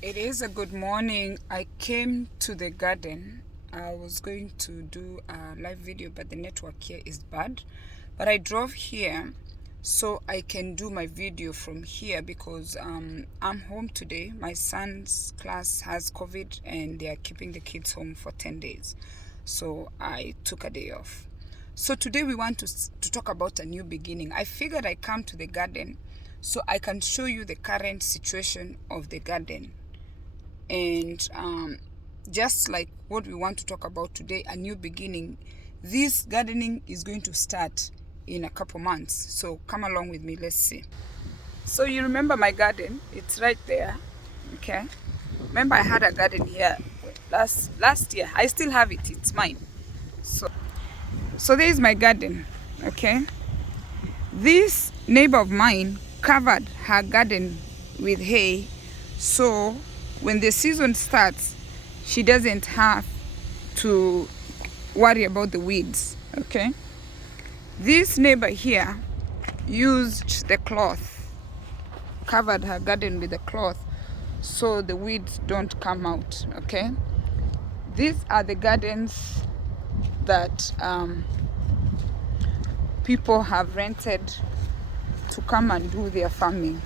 It is a good morning. I came to the garden. I was going to do a live video, but the network here is bad. But I drove here so I can do my video from here because I'm home today. My son's class has COVID and they are keeping the kids home for 10 days. So I took a day off. So today we want to talk about a new beginning. I figured I come to the garden so I can show you the current situation of the garden. And just like what we want to talk about today, a new beginning, this gardening is going to start in a couple months. So come along with me, let's see. So you remember my garden? It's right there. Okay, remember I had a garden here last year. I still have it, it's mine. So there is my garden. Okay, this neighbor of mine covered her garden with hay, so when the season starts, she doesn't have to worry about the weeds. Okay, this neighbor here used the cloth, covered her garden with the cloth so the weeds don't come out. Okay, these are the gardens that people have rented to come and do their farming.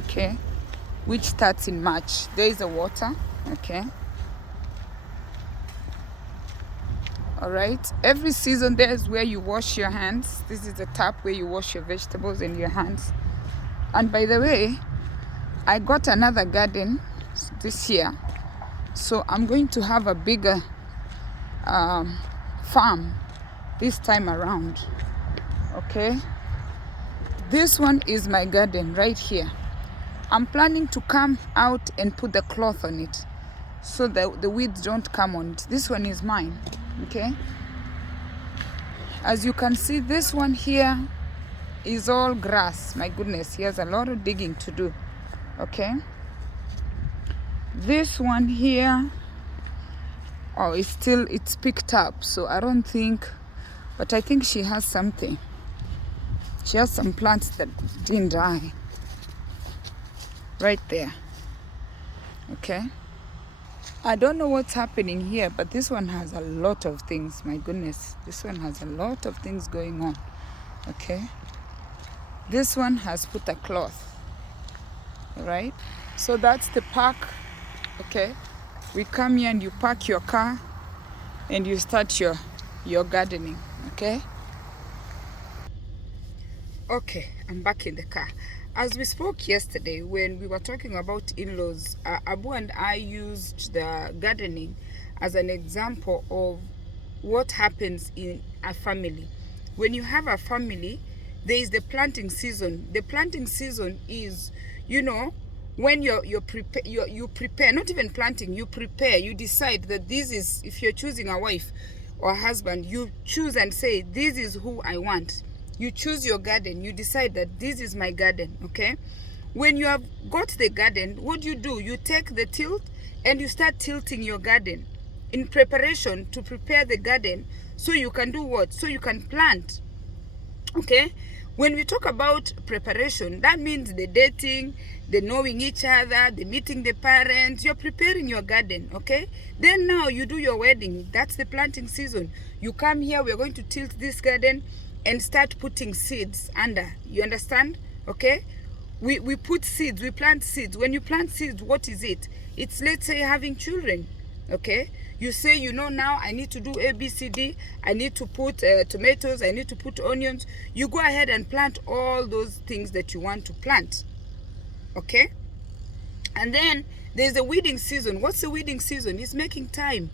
Okay, which starts in March. There is the water. Okay, all right, every season there is where you wash your hands. This is the tap where you wash your vegetables and your hands. And by the way, I got another garden this year, so I'm going to have a bigger farm this time around. Okay, this one is my garden right here. I'm planning to come out and put the cloth on it so that the weeds don't come on it. This one is mine. Okay, as you can see, this one here is all grass. My goodness, he has a lot of digging to do. Okay, this one here, oh, it's picked up, so I don't think, but I think she has something. She has some plants that didn't die right there. Okay, I don't know what's happening here, but this one has a lot of things. My goodness, this one has a lot of things going on. Okay, this one has put a cloth. All right, so that's the park. Okay, we come here and you park your car and you start your gardening. Okay, I'm back in the car. As we spoke yesterday when we were talking about in-laws, Abu and I used the gardening as an example of what happens in a family. When you have a family, there is the planting season. The planting season is, when you prepare, not even planting, you prepare, you decide that this is, if you're choosing a wife or husband, you choose and say, this is who I want. You choose your garden, you decide that this is my garden. Okay, when you have got the garden, what do? You take the tilt and you start tilting your garden in preparation to prepare the garden so you can do what? So you can plant. Okay, when we talk about preparation, that means the dating, the knowing each other, the meeting the parents. You're preparing your garden. Okay, then now you do your wedding. That's the planting season. You come here, we're going to tilt this garden and start putting seeds under. You understand? Okay, we put seeds, we plant seeds. When you plant seeds, what is it? It's, let's say, having children. Okay, you say, now I need to do A, B, C, D. I need to put tomatoes, I need to put onions. You go ahead and plant all those things that you want to plant. Okay, and then there's the weeding season. What's the weeding season? It's making time,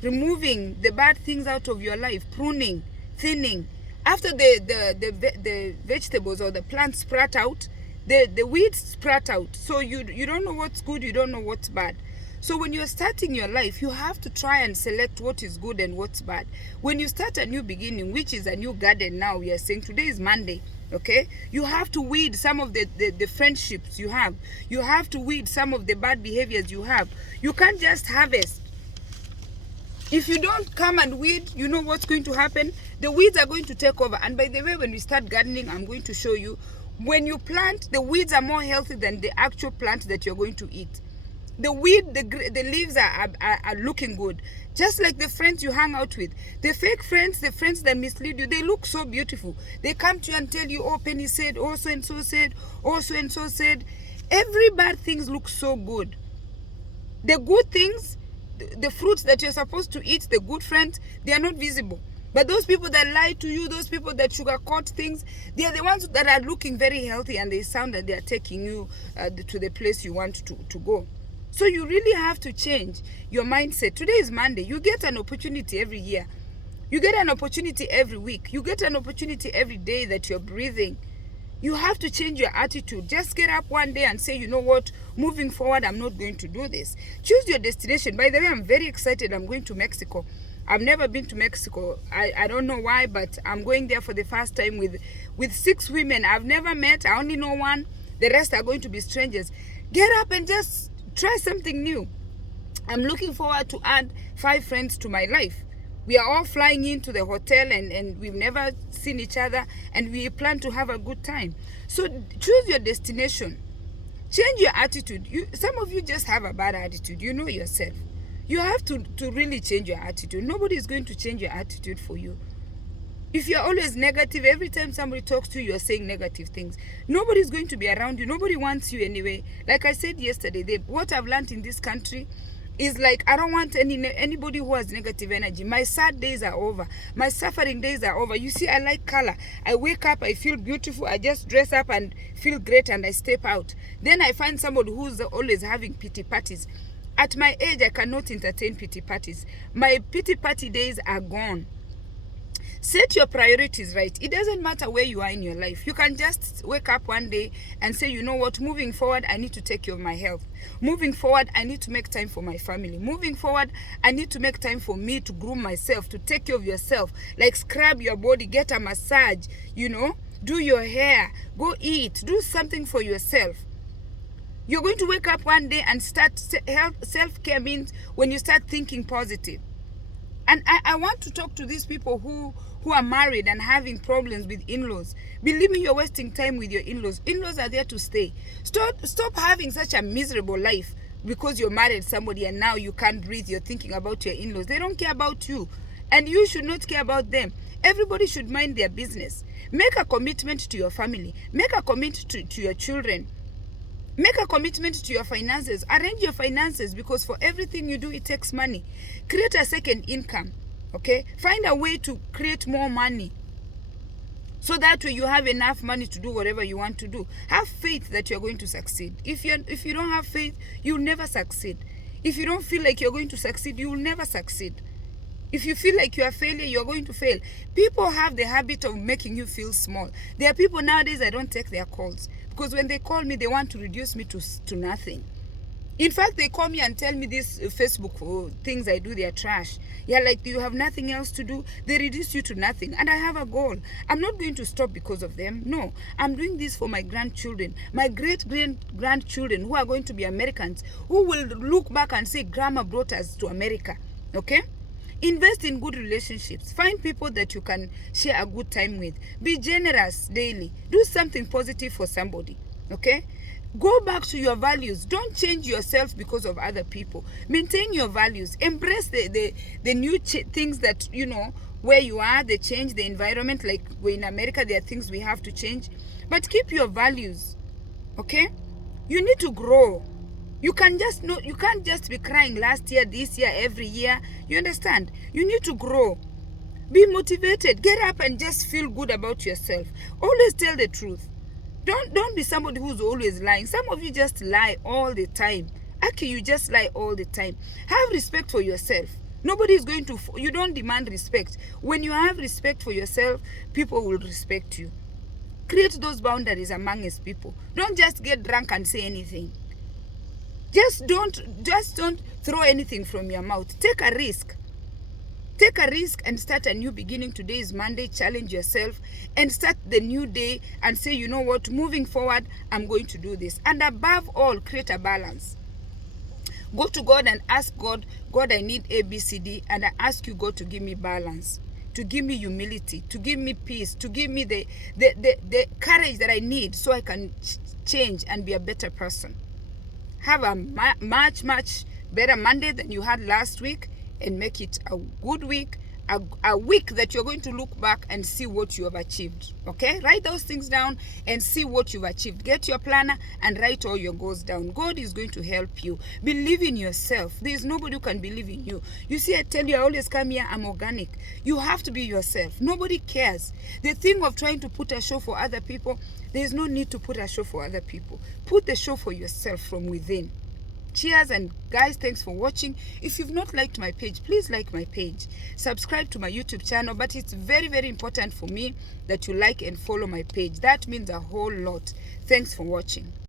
removing the bad things out of your life, pruning, thinning. After the vegetables or the plants sprout out, the weeds sprout out. So you don't know what's good, you don't know what's bad. So when you're starting your life, you have to try and select what is good and what's bad. When you start a new beginning, which is a new garden now, we are saying today is Monday. Okay, you have to weed some of the friendships you have. You have to weed some of the bad behaviors you have. You can't just harvest. If you don't come and weed, you know what's going to happen? The weeds are going to take over. And by the way, when we start gardening, I'm going to show you, when you plant, the weeds are more healthy than the actual plant that you're going to eat. The weed, the leaves are looking good. Just like the friends you hang out with. The fake friends, the friends that mislead you, they look so beautiful. They come to you and tell you, oh, Penny said, oh, so and so said, oh, so and so said. Every bad things look so good. The good things, the fruits that you're supposed to eat, the good friends, they are not visible. But those people that lie to you, those people that sugarcoat things, they are the ones that are looking very healthy, and they sound that they are taking you to the place you want to go. So you really have to change your mindset. Today is Monday. You get an opportunity every year. You get an opportunity every week. You get an opportunity every day that you're breathing. You have to change your attitude. Just get up one day and say, you know what, moving forward, I'm not going to do this. Choose your destination. By the way, I'm very excited. I'm going to Mexico. I've never been to Mexico. I don't know why, but I'm going there for the first time with 6 women I've never met. I only know one. The rest are going to be strangers. Get up and just try something new. I'm looking forward to add 5 friends to my life. We are all flying into the hotel, and we've never seen each other, and we plan to have a good time. So choose your destination. Change your attitude. Some of you just have a bad attitude. You know yourself. You have to really change your attitude. Nobody is going to change your attitude for you. If you're always negative, every time somebody talks to you, you're saying negative things. Nobody's going to be around you. Nobody wants you anyway. Like I said yesterday, what I've learned in this country is like, I don't want anybody who has negative energy. My sad days are over. My suffering days are over. You see, I like color. I wake up, I feel beautiful. I just dress up and feel great, and I step out. Then I find somebody who's always having pity parties. At my age, I cannot entertain pity parties. My pity party days are gone. Set your priorities right. It doesn't matter where you are in your life. You can just wake up one day and say, you know what, moving forward, I need to take care of my health. Moving forward, I need to make time for my family. Moving forward, I need to make time for me to groom myself, to take care of yourself. Like scrub your body, get a massage, do your hair, go eat, do something for yourself. You're going to wake up one day and start self-care means when you start thinking positive. And I want to talk to these people who are married and having problems with in-laws. Believe me, you're wasting time with your in-laws. In-laws are there to stay. Stop having such a miserable life because you're married somebody and now you can't breathe. You're thinking about your in-laws. They don't care about you, and you should not care about them. Everybody should mind their business. Make a commitment to your family. Make a commitment to your children. Make a commitment to your finances. Arrange your finances, because for everything you do, it takes money. Create a second income, okay? Find a way to create more money, so that way you have enough money to do whatever you want to do. Have faith that you're going to succeed. If you don't have faith, you'll never succeed. If you don't feel like you're going to succeed, you will never succeed. If you feel like you're a failure, you're going to fail. People have the habit of making you feel small. There are people nowadays, I don't take their calls, because when they call me, they want to reduce me to nothing. In fact, they call me and tell me these Facebook things I do, they are trash. Yeah, like, do you have nothing else to do? They reduce you to nothing. And I have a goal. I'm not going to stop because of them. No, I'm doing this for my grandchildren, my great-grandchildren who are going to be Americans, who will look back and say, Grandma brought us to America, okay? Invest in good relationships. Find people that you can share a good time with. Be generous daily. Do something positive for somebody, okay? Go back to your values. Don't change yourself because of other people. Maintain your values. Embrace the new things that, where you are, the change, the environment. Like we're in America, there are things we have to change. But keep your values, okay? You need to grow. You can't just be crying last year, this year, every year. You understand? You need to grow. Be motivated. Get up and just feel good about yourself. Always tell the truth. Don't be somebody who's always lying. Some of you just lie all the time. Actually, you just lie all the time. Have respect for yourself. Nobody is going to... You don't demand respect. When you have respect for yourself, people will respect you. Create those boundaries amongst people. Don't just get drunk and say anything. Just don't throw anything from your mouth. Take a risk. Take a risk and start a new beginning. Today is Monday. Challenge yourself and start the new day and say, you know what, moving forward, I'm going to do this. And above all, create a balance. Go to God and ask God, God, I need A, B, C, D, and I ask you, God, to give me balance, to give me humility, to give me peace, to give me the courage that I need so I can change and be a better person. Have a much better Monday than you had last week, and make it a good week, a week that you're going to look back and see what you have achieved. Okay, write those things down and see what you've achieved. Get your planner and write all your goals down. God is going to help you. Believe in yourself. There is nobody who can believe in you. You see, I tell you, I always come here, I'm organic. You have to be yourself. Nobody cares. The thing of trying to put a show for other people, there is no need to put a show for other people. Put the show for yourself from within. Cheers, and guys, thanks for watching. If you've not liked my page, please like my page, subscribe to my YouTube channel. But it's very important for me that you like and follow my page. That means a whole lot. Thanks for watching.